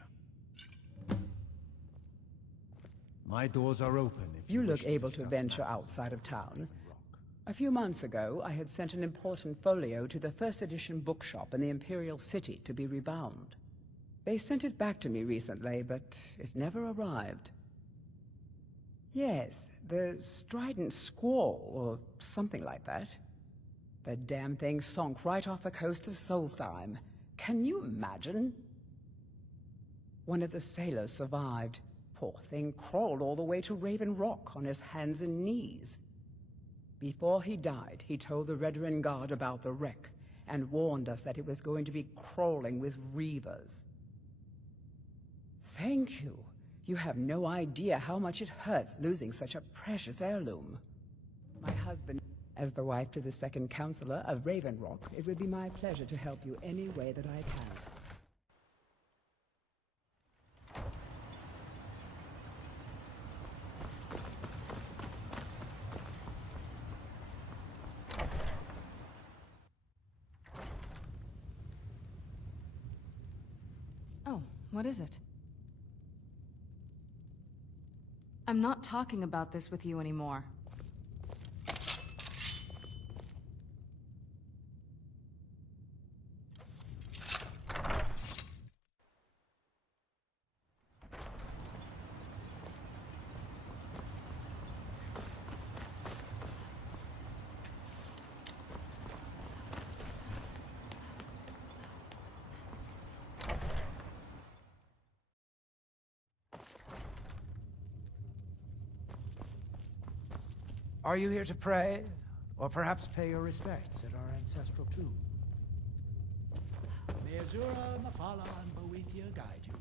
My doors are open if You wish look to able to discuss venture matters outside of town. A few months ago, I had sent an important folio to the first edition bookshop in the Imperial City to be rebound. They sent it back to me recently, but it never arrived. Yes, the Strident Squall, or something like that. The damn thing sunk right off the coast of Solstheim. Can you imagine? One of the sailors survived. Poor thing crawled all the way to Raven Rock on his hands and knees. Before he died, he told the Redoran Guard about the wreck and warned us that it was going to be crawling with reavers. Thank you. You have no idea how much it hurts losing such a precious heirloom. My husband, as the wife to the second counselor of Raven Rock, it would be my pleasure to help you any way that I can. Oh, what is it? I'm not talking about this with you anymore. Are you here to pray? Or perhaps pay your respects at our ancestral tomb? May Azura, Mafala, and Boethia guide you.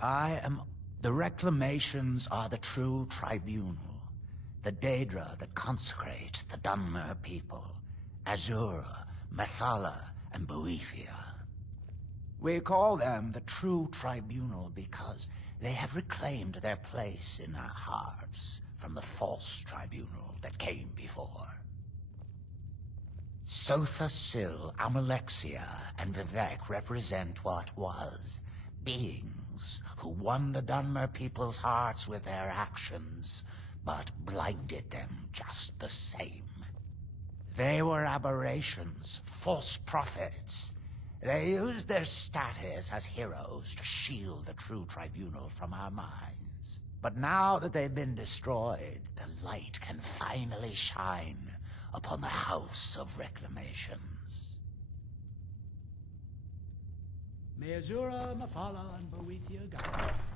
I am... The reclamations are the true tribunal. The Daedra that consecrate the Dunmer people. Azura, Mathala, and Boethia. We call them the true tribunal because they have reclaimed their place in our hearts from the false tribunal that came before. Sotha Sil, Amalexia, and Vivek represent what was. Beings who won the Dunmer people's hearts with their actions, but blinded them just the same. They were aberrations, false prophets. They used their status as heroes to shield the true tribunal from our minds. But now that they've been destroyed, the light can finally shine upon the House of Reclamations. May Azura, Mafala, and Boethia guide you.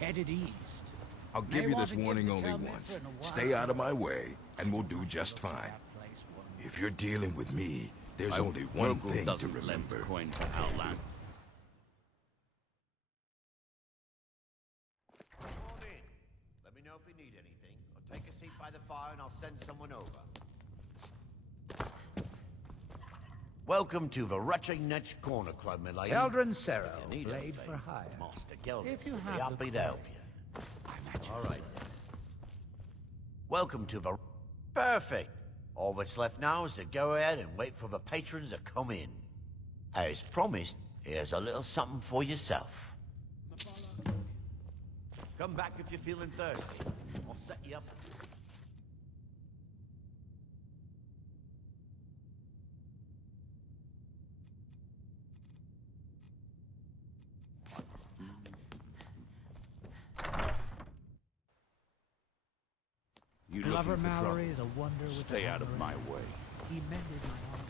Headed east. I'll give you this warning only once. Stay out of my way, and we'll do just fine. If you're dealing with me, there's only one thing to remember. Coin to Outland. Come on in. Let me know if you need anything. Or take a seat by the fire and I'll send someone over. Welcome to the Rutchingnetch Corner Club, my lady. Eldrin Serra, If you need blade anything, for hire. Master Gelders If you will be have happy the to help you. All right. Welcome to the... Perfect. All that's left now is to go ahead and wait for the patrons to come in. As promised, here's a little something for yourself. Come back if you're feeling thirsty. I'll set you up. You Glover looking for trouble? Mallory is a wonder with Stay the out of hammer my and- way. He mended my armor.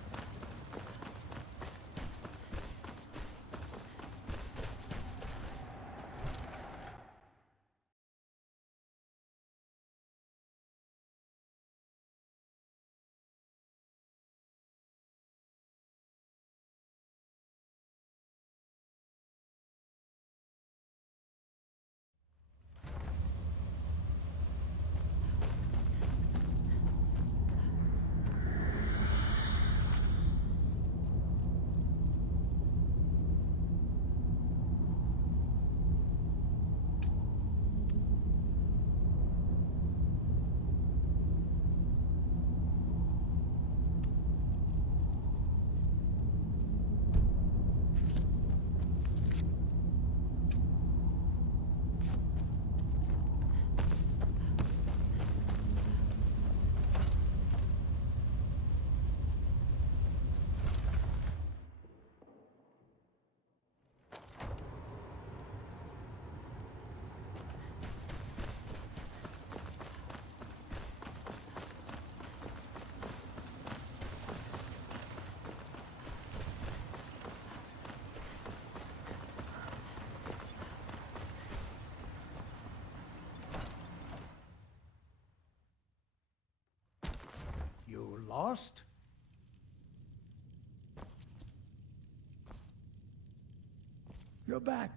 Lost? You're back.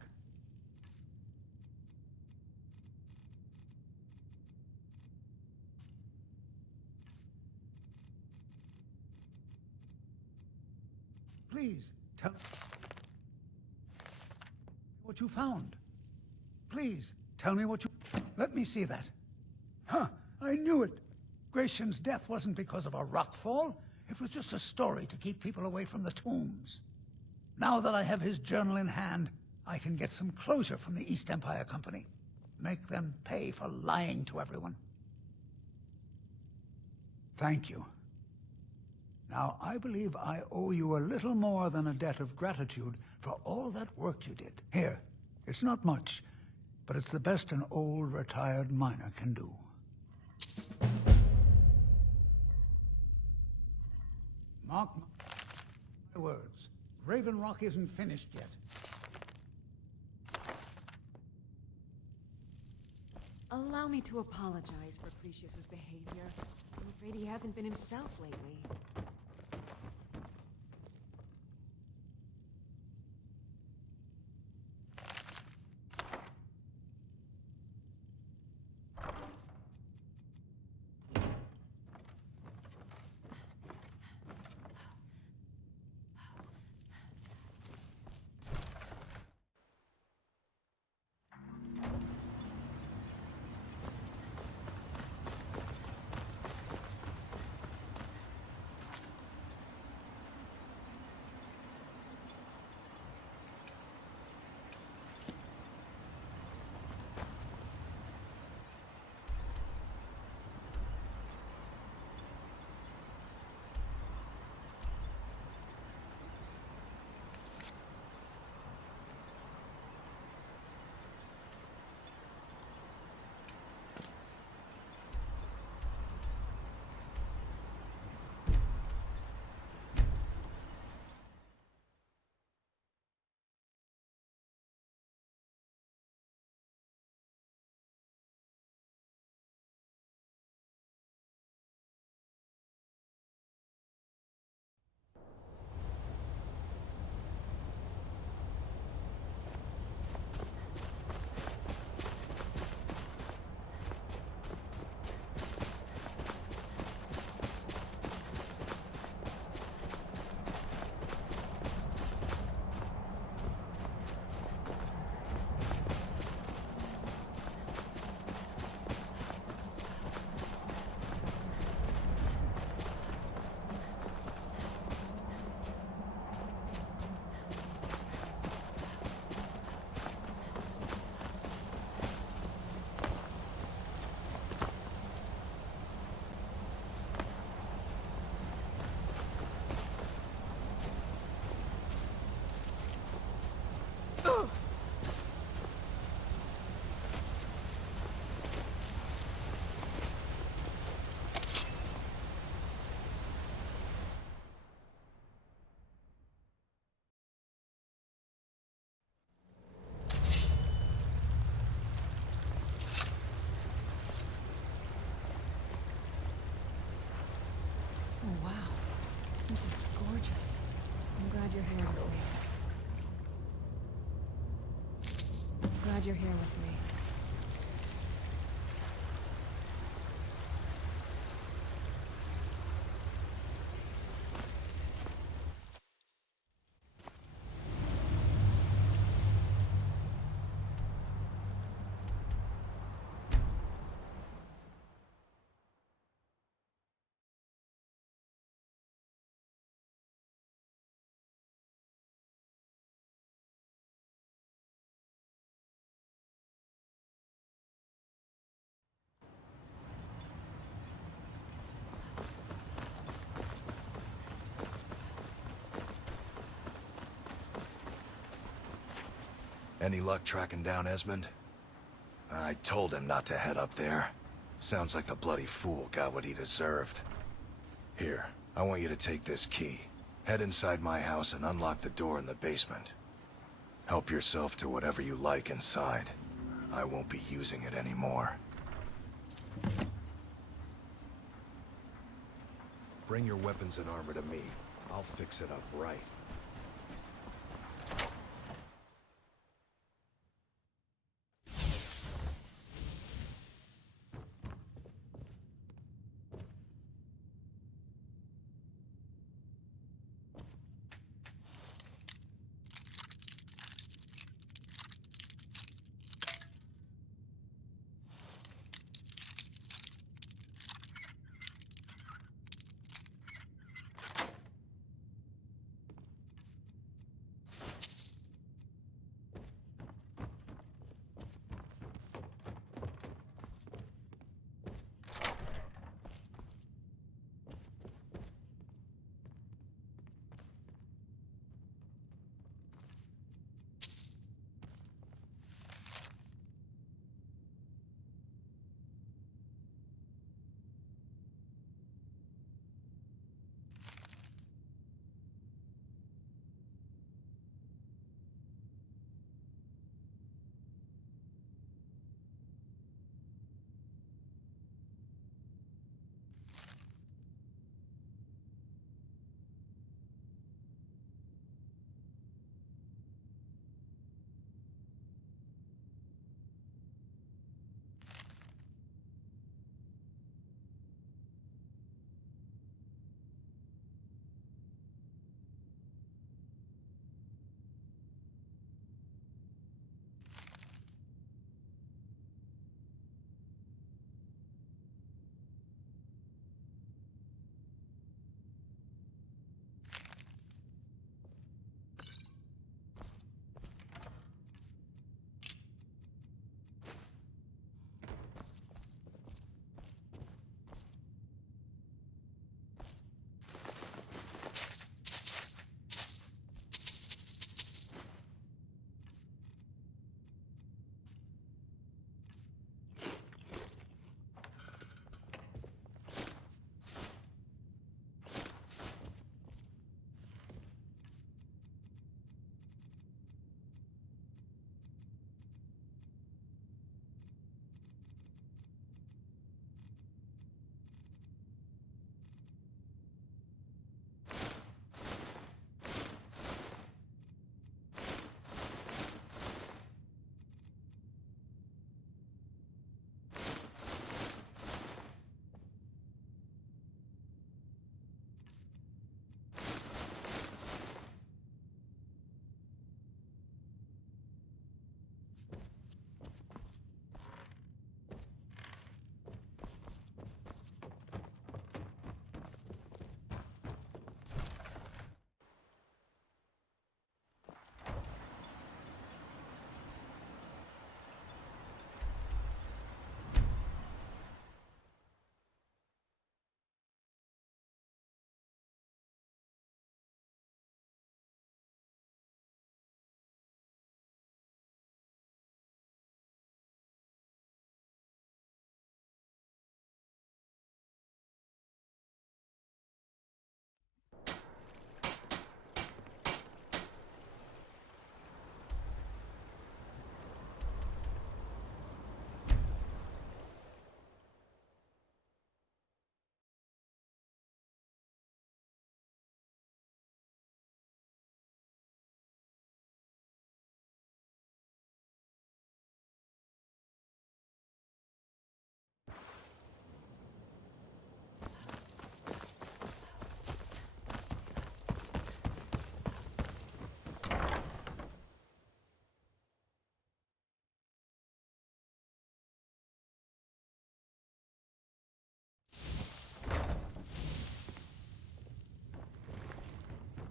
Please, tell what you found. Please, tell me what you... Let me see that. Huh, I knew it. Gratian's death wasn't because of a rockfall. It was just a story to keep people away from the tombs. Now that I have his journal in hand, I can get some closure from the East Empire Company. Make them pay for lying to everyone. Thank you. Now, I believe I owe you a little more than a debt of gratitude for all that work you did. Here, it's not much, but it's the best an old, retired miner can do. Mark my words. Raven Rock isn't finished yet. Allow me to apologize for Precius's behavior. I'm afraid he hasn't been himself lately. Oh, wow. This is gorgeous. I'm glad you're here with me. I'm glad you're here with me. Any luck tracking down Esmond? I told him not to head up there. Sounds like the bloody fool got what he deserved. Here, I want you to take this key. Head inside my house and unlock the door in the basement. Help yourself to whatever you like inside. I won't be using it anymore. Bring your weapons and armor to me. I'll fix it up right.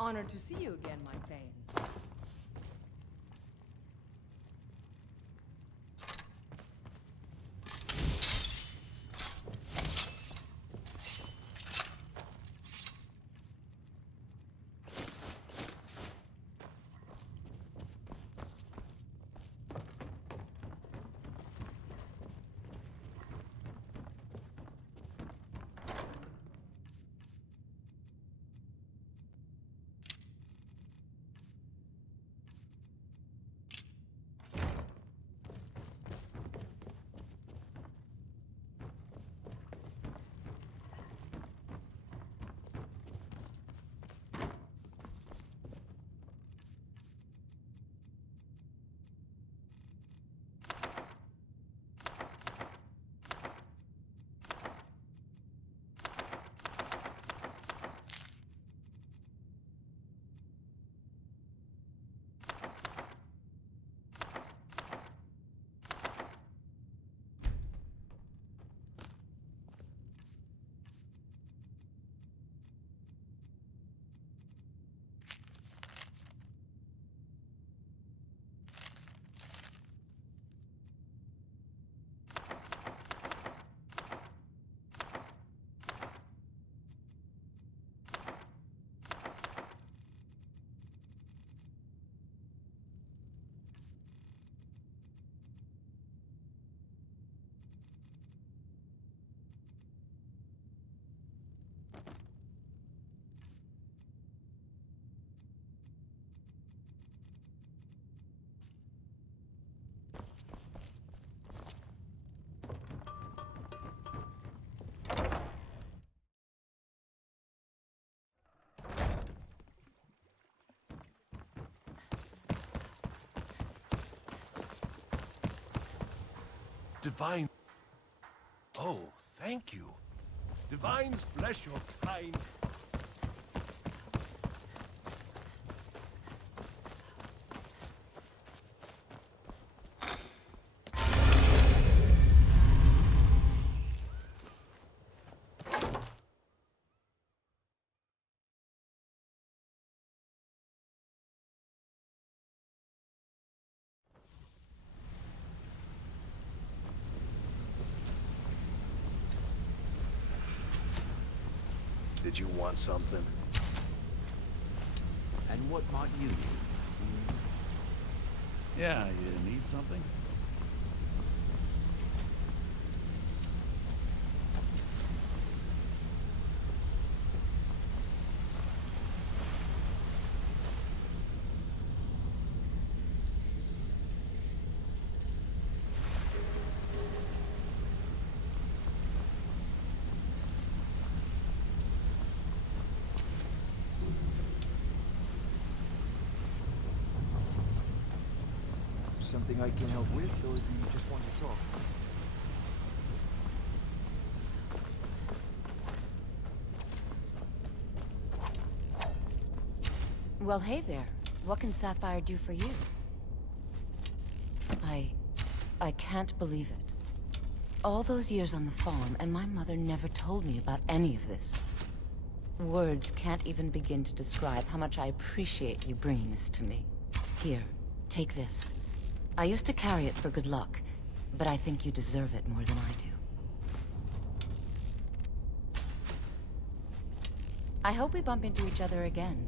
Honored to see you again, my Thane. divine... Oh, thank you. Divines bless your kind... Did you want something? And what might you need? Yeah, you need something? Something I can help with, or do you just want to talk? Well, hey there. What can Sapphire do for you? I can't believe it. All those years on the farm, and my mother never told me about any of this. Words can't even begin to describe how much I appreciate you bringing this to me. Here, take this. I used to carry it for good luck, but I think you deserve it more than I do. I hope we bump into each other again.